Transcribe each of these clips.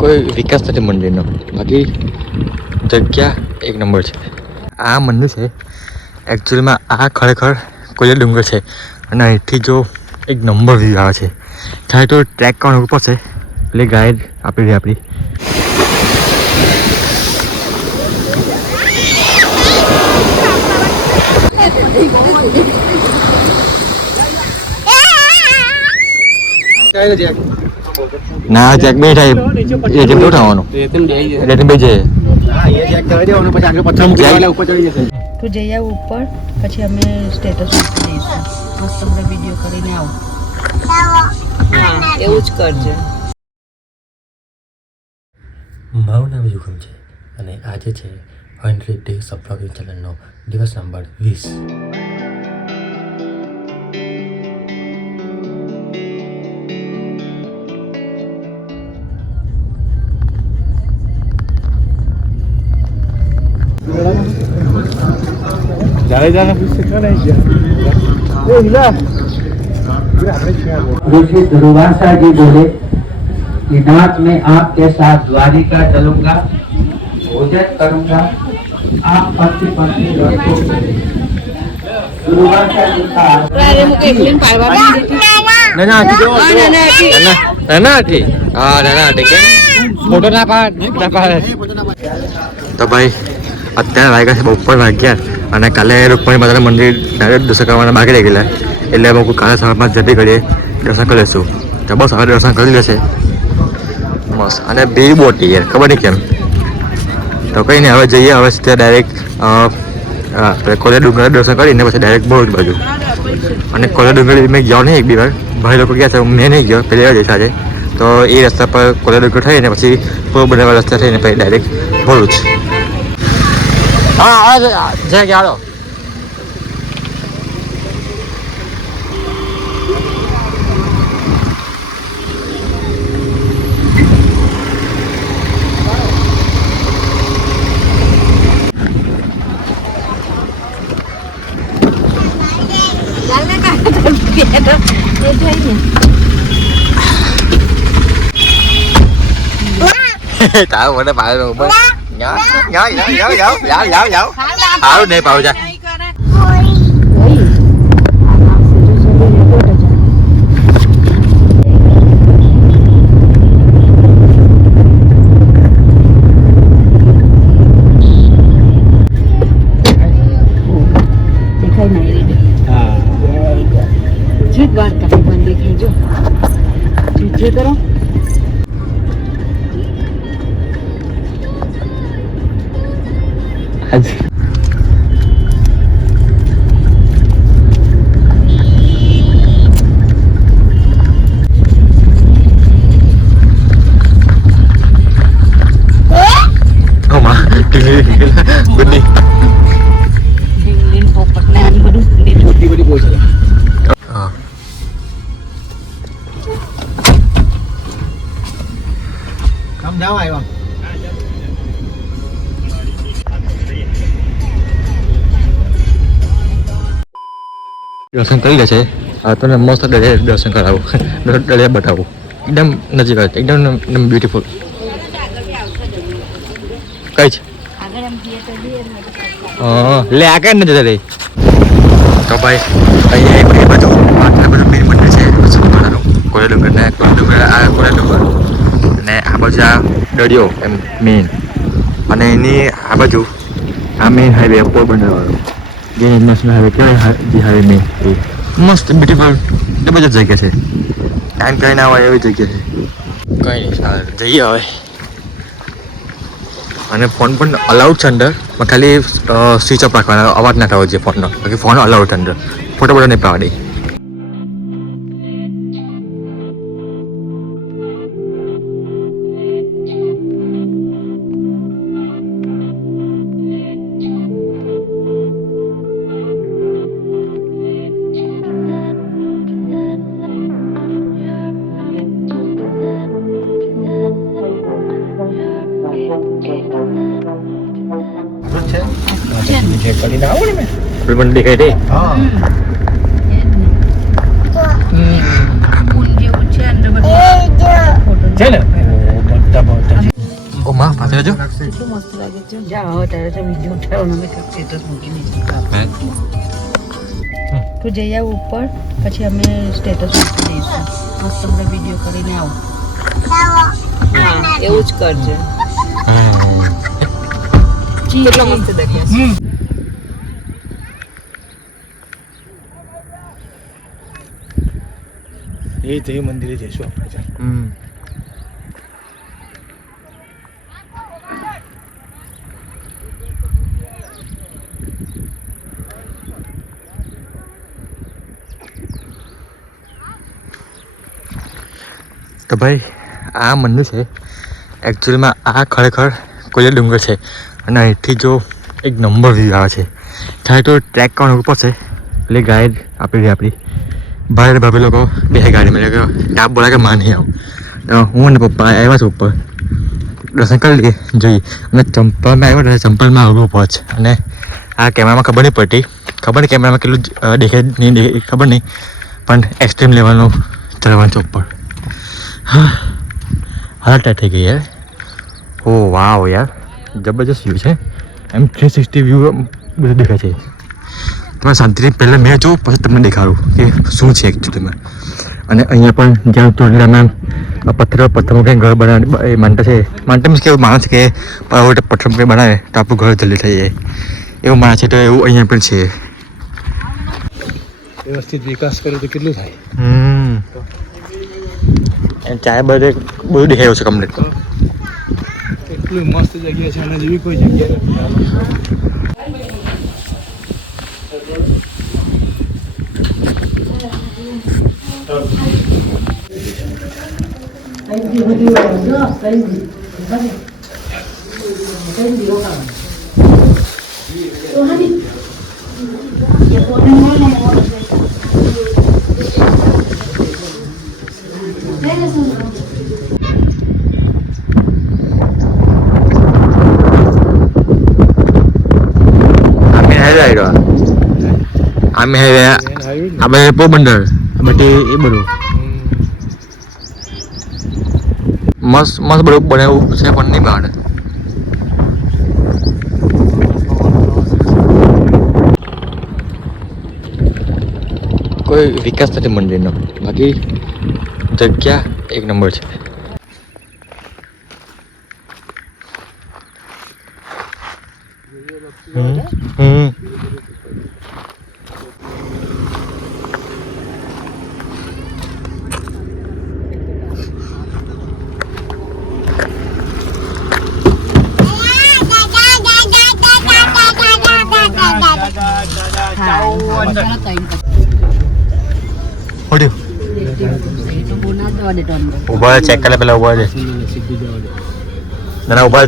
કોઈ વિકાસ નથી મંદિરનો, બાકી જગ્યા એક નંબર છે. આ મંદિર છે એકચ્યુઅલીમાં, આ ખરેખર કોઈ ડુંગર છે અને અહીંથી જો એક નંબર વ્યૂ આવે છે. થાય તો ટ્રેક કરવાનું પડશે, એટલે ગાઈડ આપણી ના ચેક બે થાય એ જેમ તો થવાનું એટલે બે જાય. તું જઈ આવ ઉપર, પછી અમે સ્ટેટસ મૂકી દઈશું. મસ્ત તમને વિડીયો કરીને આવો. હા એવું જ કરજે. મારું નામ યુગમ છે અને આજે છે 100 ડેઝ ઓફ બ્લોગિંગ ચેનલનો દિવસ નંબર 20. ऋषि दुर्वासा जी बोले कि नाथ मैं आपके साथ द्वारिका चलूंगा, भोजन करूंगा, आप पंक्ति पंक्ति रखो. दुर्वासा जी का ફોટો ના પાડ. તો ભાઈ અત્યારે વાગ્યા છે બપોર વાગ્યા અને કાલે રૂકમણી માતાના મંદિર ડાયરેક્ટ દર્શન કરવાના બાકી રહી ગયેલા, એટલે અમે કાલે સવારમાં જલ્દી કરીએ દર્શન કરી લઈશું. તો બસ હવે દર્શન કરી લેશે મસ્ત. અને ભીડ બહુ હતી યાર, ખબર નહીં કેમ. તો કંઈ નહીં, હવે જઈએ. હવે ત્યાં ડાયરેક્ટ કોલેજ ડુંગર દર્શન કરીને પછી ડાયરેક્ટ બહુ જ બાજુ. અને કોલેજ ડુંગર મેં ગયો નહીં, એક બી વાર ભાઈ લોકો ગયા છે, મેં નહીં ગયો પહેલી વાર જઈશ આજે. તો એ રસ્તા પર કોલેજ ડુંગર થઈને પછી પોરબંદર રસ્તા થઈને પછી ડાયરેક્ટ ભરૂચ. હા જય ગયા. તારો મને પાડો ઉપર સારું નહીં પાવ જા. દર્શન કરી લે છે. તને મસ્ત દર્શન કરાવું, દરિયા બતાવું. એકદમ નજીક આવે, એકદમ બ્યુટીફુલ. કઈ છે લે આગળ ને જતા રહી. તો ભાઈ અહીંયા એ બાજુ આટલા બધું મેન મંદિર છે કોલેજ ડુંગર ને કોલેજ ડુંગર અને આ બાજુ આ દરિયો એમ મેન, અને એની આ બાજુ આ મેન હાઈવે પોરબંદર વાળો જે નેશનલ હાઈવે કહેવાય, જે હાઈવે મેન એ મસ્ત બ્યુટીફુલ બધી જગ્યા છે. ટાઈમ કંઈ ના હોય એવી જગ્યા છે. કંઈ નહીં જઈએ હવે. અને ફોન પણ અલાઉડ છે અંદર, પણ ખાલી સ્વિચ ઓફ રાખવાનો, અવાજ ના થવો જોઈએ ફોનનો. બાકી ફોન અલાઉડ છે અંદર, ફોટો બોટો નહીં પાડી. પણ દેખાય દે. જાજો કેટલું મસ્ત લાગે છે જા હવે તારે તો વિડીયો ઉઠાવવાનો મેં સ્ટેટસ મૂકી દીધું તું જઈ આવ ઉપર પછી અમે સ્ટેટસ મૂકી દઈશું મસ્ત આપણે વિડીયો કરીને આવો હા એવું જ કરજે કેટલો મસ્ત દરિયા છે એ તે મંદિરે જઈશું આપણે તો ભાઈ આ મંદિર છે એકચ્યુઅલીમાં આ ખરેખર કોઈ ડુંગર છે અને અહીંથી જો એક નંબર વ્યૂ આવે છે ત્યારે તો ટ્રેક કરવાનું પડશે એટલે ગાઈડ આપણી ભાઈ ભાભી લોકો બે ગાડીમાં એટલે કે ટાપ બોલા કે માં નહીં આવું તો હું અને પપ્પા આવ્યા છું ઉપર દર્શન કરી લઈએ જોઈએ અને ચંપલમાં આવ્યો ને ચંપલમાં આવવું પહોંચ અને આ કેમેરામાં ખબર નહીં પડતી ખબર નહીં કેમેરામાં કેટલું દેખાય નહીં ખબર નહીં પણ એક્સ્ટ્રીમ લેવલનું ચડવાનું છે ઉપર હા હાર્ટ અટેક થઈ ગઈ યાર ઓ વાવ યાર જબરજસ્ત વ્યૂ છે એમ 360 વ્યૂ બધું દેખાય છે તમે શાંતિથી પહેલાં મેં જોઉં પછી તમને દેખાડું કે શું છે એકચ્યુઅલીમાં અને અહીંયા પણ જ્યાં ચોટીલામાં પથ્થરમાં કંઈ ઘર બનાવે એ માનતા છે માનતા મીન્સ કે એવું માણસ કે પથ્થર કંઈ બનાવે તો આપણું ઘર જલ્દી થઈ જાય એવું માને છે તો એવું અહીંયા પણ છે વ્યવસ્થિત વિકાસ કરે તો કેટલું થાય ચાય બધે બધું દેખાયું છે કમ્પ્લીટ એટલું મસ્ત જગ્યા છે આના જેવી કોઈ જગ્યા નથી અમે આપણે પોરબંદર બટ એ બધું મસ્ત મસ્ત બધું બનાવ્યું છે પણ નહીં બહાર કોઈ વિકાસ નથી મંદિરનો બાકી જગ્યા એક નંબર છે ઉભા ચેક કરે પેલા ઉભા છે ના ઉભા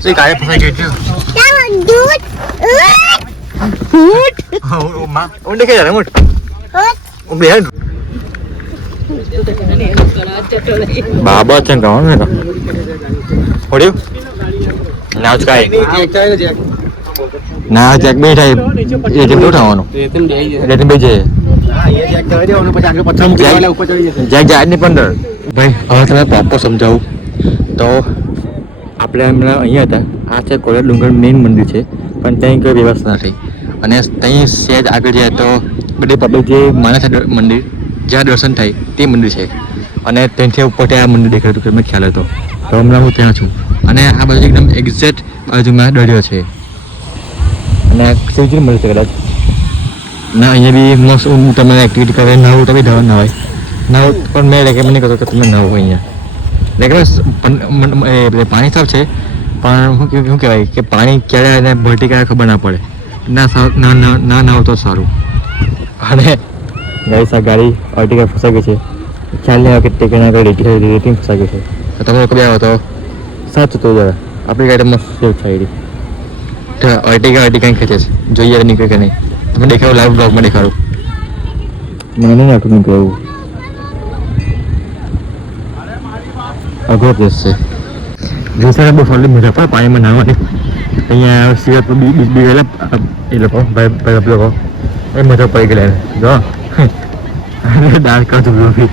શું કાય ફસાઈ ગઈ છું ઉંડે કે જાણે મોટ ઉંડે હે બાબા ચેક ગાવ ને ઓડિયો નાવ સ્કાય ના ચેક બે થાય એ જેમ ઉઠાવવાનું એટલે બે છે જેક જાય ની 15 ભાઈ હવે તમે પ્રોપર સમજાવું તો આપણે હમણાં અહીંયા હતા આ છે કોલેજ ડુંગર મેઇન મંદિર છે પણ ત્યાં કોઈ વ્યવસ્થા નથી અને ત્યાં સહેજ આગળ જાય તો બધી પબ્લિક જે માને છે મંદિર જ્યાં દર્શન થાય તે મંદિર છે અને ત્યાંથી ઉપર ત્યાં આ મંદિર દેખાતું કે મને ખ્યાલ હતો તો હમણાં હું ત્યાં છું અને આ બાજુ એકદમ એક્ઝેક્ટ બાજુમાં દરિયો છે અને શિવજી મળે છે કદાચ ના અહીંયા બી મસ્ત તમે એક્ટિવિટી કરે નવું તો બી નવાય નવું પણ મેં રેકમેન્ડ નહીં કરતો કે તમે નવું અહીંયા એટલે પાણી સાફ છે પણ શું કહેવાય કે પાણી ક્યારે એને ભરતી ક્યારે ખબર ના પડે ના નાવ તો સારું અને ગાડી ગાડી અર્ટિકા ફસાઈ ગઈ છે ખ્યાલ નહીં આવે કે ટેકના રેટિંગ ફસાઈ ગઈ છે તો તમે કદી આવો તો સાચું તો જરા આપણી ગાડી મસ્ત સેફ થઈ રહી તો અર્ટિકા ખેંચે છે જોઈએ નીકળે કે નહીં તમે દેખાડો લાઈવ બ્લોગમાં દેખાડું મને નહીં નાખું નીકળવું અઘરો પ્લેસ છે જોસારા બહુ ફરલી મજા પડે પાણીમાં નાહવાની અહીંયા સિવાય બીજ બી ગયેલા એ લોકો ભાઈ લોકો એ મજા પડી ગયેલા જો ડાન્સ કરતું બી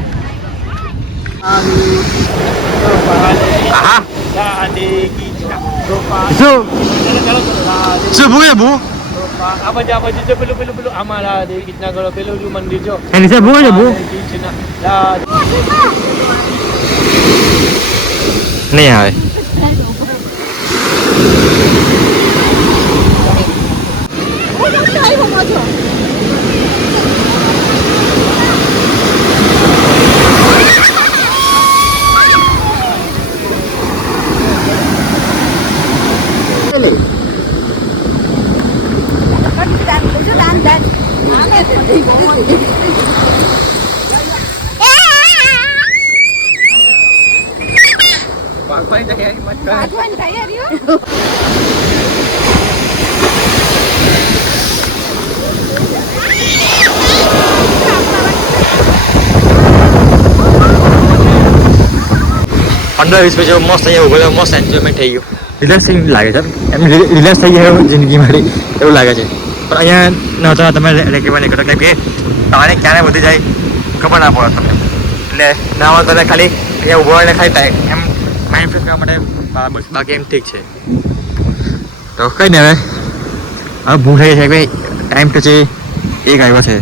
હા રાધે કૃષ્ણ ગોપાલ શું ચાલો રાધે શું ભૂ એ ભૂ ગોપાલ આ બાજુ જો પેલું આમાં રાધે કૃષ્ણ કરો પેલું જો મંદિર જો એની છે ભૂ છે ભૂ રાધે કૃષ્ણ રાધે નહીં આવે पंद्रह 20 જેવો મસ્ત અહીંયા ઉભો મસ્ત એન્જોયમેન્ટ થઈ ગયું રિલેક્સિંગ લાગે છે એમ રિલેક્સ થઈ ગયા જિંદગી માટે એવું લાગે છે પણ અહીંયા નહોતા તમે રેકેવા નહીં કરો કેમ કે પાણી ક્યારે વધી જાય ખબર ના પડે તમને એટલે ના હોય તો ખાલી અહીંયા ઉભો રહીને ખાઈ એમ માઇન્ડ ફ્રેશ કરવા માટે બસ બાકી એમ ઠીક છે તો કંઈ નહીં હવે ભૂખ થઈ છે કે ટાઈમ તો છે એક આવ્યો છે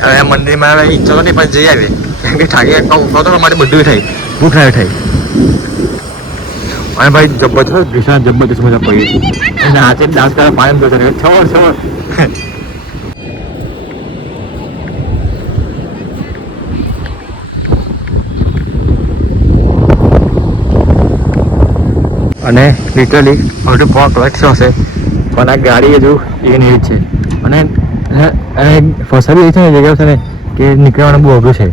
હવે મંદિરમાં હવે ઈચ્છા નહીં પણ જઈ આવે કેમ કે થાકી તો માટે બધું થાય ભૂખ ના થાય અને ભાઈ જબરદસ્ત દિશા જબરદસ્ત મજા પડી અને આજે ડાન્સ કરવા પાણી તો છવર અને લિટરલી અડધો પોક લક્ષો હશે પણ આ ગાડી હજુ એની જ છે અને ફસાવી છે ને જગ્યા છે ને કે નીકળવાનું બહુ અઘરું છે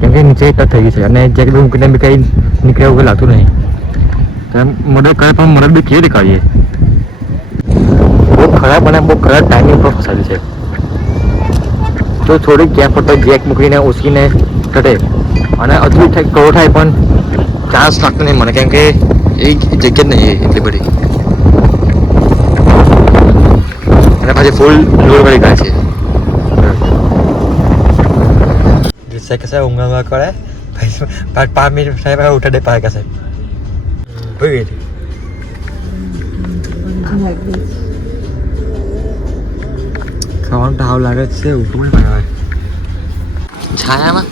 કેમ કે નીચે ટચ થઈ ગઈ છે અને જેકેટ મૂકીને બી કંઈ નીકળે એવું લાગતું નહીં મદદ કરે પણ મદદ બી કેવી રીતે કરીએ બહુ ખરાબ અને બહુ ખરાબ ટાઈમિંગ પર ફસાવી છે તો થોડીક ગેપ પર તો જેક મૂકીને ઉસકીને ટટે અને અધૂરી થાય કવો થાય પણ ચાન્સ લાગતો નહીં મને કેમ કે એ જગ્યા જ નહીં એટલી બધી અને પાછી ફૂલ લોડ કરી ગયા છે से कैसे ઊંઘવા કરે પાંચ મિનિટ થાય ઉઠે દે પાય कैसे ભઈ ગઈ ખાવાનું તો હાવ લાગે છે ઉઠવું નહીં પાય છાયામાં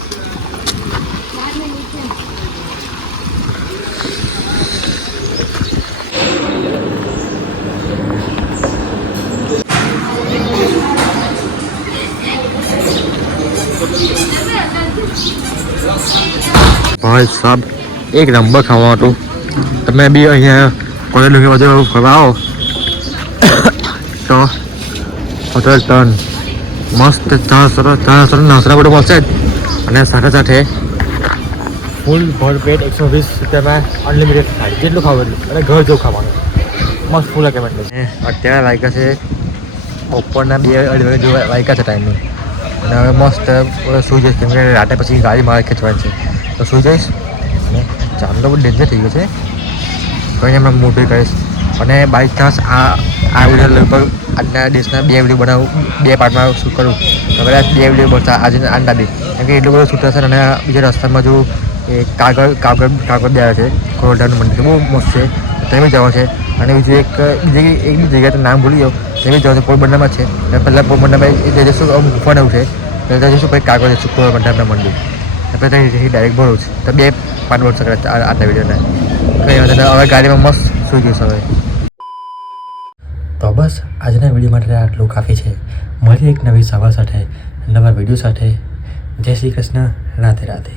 ભાઈ સાહેબ એક નંબર ખાવા હતું તમે બી અહીંયા કોલેજ લોકો બધું ફરવા આવો તો હોટલ ટર્ન મસ્ત નાસ્તા બધું મળશે જ અને સાથે સાથે ફૂલ ભરપેટ 120 રૂપિયામાં અનલિમિટેડ થાય જેટલું ખાવ એટલું અને ઘર જેવું ખાવાનું મસ્ત ફૂલ પેમેન્ટ અત્યારે વાગ્યા છે બપોરના 2-2:30 વાગ્યા છે ટાઈમિંગ અને હવે મસ્ત સુઈ જઈશ કેમ કે રાતે પછી ગાડી મારે ખેંચવાની છે તો સુઈ જઈશ અને ચાંદ તો બહુ ડેન્જર થઈ ગયો છે કંઈ હમણાં મોટી કરીશ અને બાય ચાન્સ આ વિડીયો લગભગ આજના દેશના 2 વિડીયો બનાવું 2 પાર્ટમાં શૂટ કરું તો કદાચ 2 વિડીયો બનતા આજે આજના દે કેમ કે એટલું બધું શૂટ થશે અને બીજા રસ્તામાં જો એ કાગળ બે આવે છે ખોરડાનું મંદિર બહુ મસ્ત છે ત્યાં બી જવા છે અને બીજું એક બી જગ્યાએ નામ ભૂલી જાઉં ત્યાં બી જવા છે પોરબંદરમાં છે અને પહેલાં પોરબંદરમાં એ જઈશું ગુફાનું છે ત્યાં જઈશું પછી કાગળ જઈશું પોરબંદરના મંદિર આપણે ત્યાંથી ડાયરેક્ટ ભરું છે તો 2 પાર્ટ બનશે આજના વિડીયોના કંઈ વાંધો હવે ગાડીમાં મસ્ત સુઈ ગયું હવે તો બસ આજના વિડીયો માટે આટલું કાફી છે મળીએ એક નવી સવાર સાથે નવા વિડીયો સાથે જય શ્રી કૃષ્ણ રાધે રાધે